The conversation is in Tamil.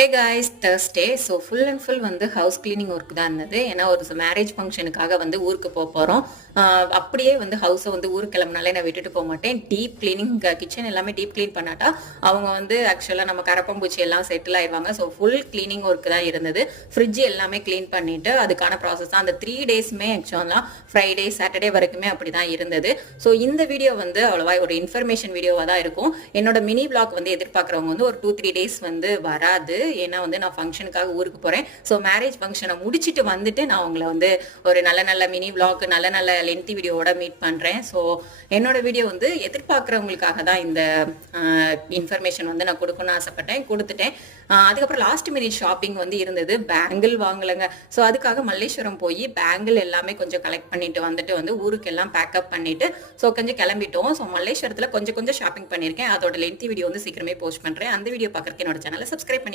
Hey guys, Thursday. So full and full வந்து ஹவுஸ் கிளீனிங் ஒர்க் தான் இருந்தது. ஏன்னா ஒரு மேரேஜ் ஃபங்க்ஷனுக்காக வந்து ஊருக்கு போகிறோம். அப்படியே வந்து ஹவுஸை வந்து ஊருக்கு கிளம்புனாலே நான் விட்டுட்டு போக மாட்டேன். டீப் கிளீனிங், கிச்சன் எல்லாமே டீப் கிளீன் பண்ணாட்டா அவங்க வந்து ஆக்சுவலாக நம்ம கரப்பம்பூச்சி எல்லாம் செட்டில் ஆயிடுவாங்க. ஸோ ஃபுல் கிளீனிங் ஒர்க் தான் இருந்தது. ஃப்ரிட்ஜ் எல்லாமே க்ளீன் பண்ணிட்டு அதுக்கான ப்ராசஸ் தான். அந்த 3 டேஸுமே ஆக்சுவலாக ஃப்ரைடே சாட்டர்டே வரைக்குமே அப்படி தான் இருந்தது. ஸோ இந்த வீடியோ வந்து அவ்வளோவா ஒரு இன்ஃபர்மேஷன் வீடியோவாக தான் இருக்கும். என்னோட மினி பிளாக் வந்து எதிர்பார்க்குறவங்க வந்து ஒரு 2-3 டேஸ் வந்து வராது. ஏன்னா வந்து நான் ஃபங்க்ஷனுக்காக ஊருக்கு போகிறேன். ஸோ மேரேஜ் ஃபங்க்ஷனை முடிச்சுட்டு வந்துட்டு நான் உங்களை வந்து ஒரு நல்ல மினி விளாக், நல்ல லென்த்தி வீடியோவோட மீட் பண்ணுறேன். ஸோ என்னோட வீடியோ வந்து எதிர்பார்க்குறவங்களுக்காக தான் இந்த இன்ஃபர்மேஷன் வந்து நான் கொடுக்கணும்னு ஆசைப்பட்டேன், கொடுத்துட்டேன். அதுக்கப்புறம் லாஸ்ட் மினிட் ஷாப்பிங் வந்து இருந்தது. பேங்கிள் வாங்கலைங்க. ஸோ அதுக்காக மல்லேஸ்வரம் போய் பேங்கிள் எல்லாமே கொஞ்சம் கலெக்ட் பண்ணிட்டு வந்துட்டு வந்து ஊருக்கு எல்லாம் பேக்கப் பண்ணிட்டு ஸோ கொஞ்சம் கிளம்பிட்டோம். ஸோ மல்லேஸ்வரத்தில் கொஞ்சம் ஷாப்பிங் பண்ணியிருக்கேன். அதோட லென்த்தி வீடியோ வந்து சீக்கிரமே போஸ்ட் பண்ணுறேன். அந்த வீடியோ பார்க்குறதுக்கு என்னோட சேனலை சப்ஸ்கிரைப் பண்ணி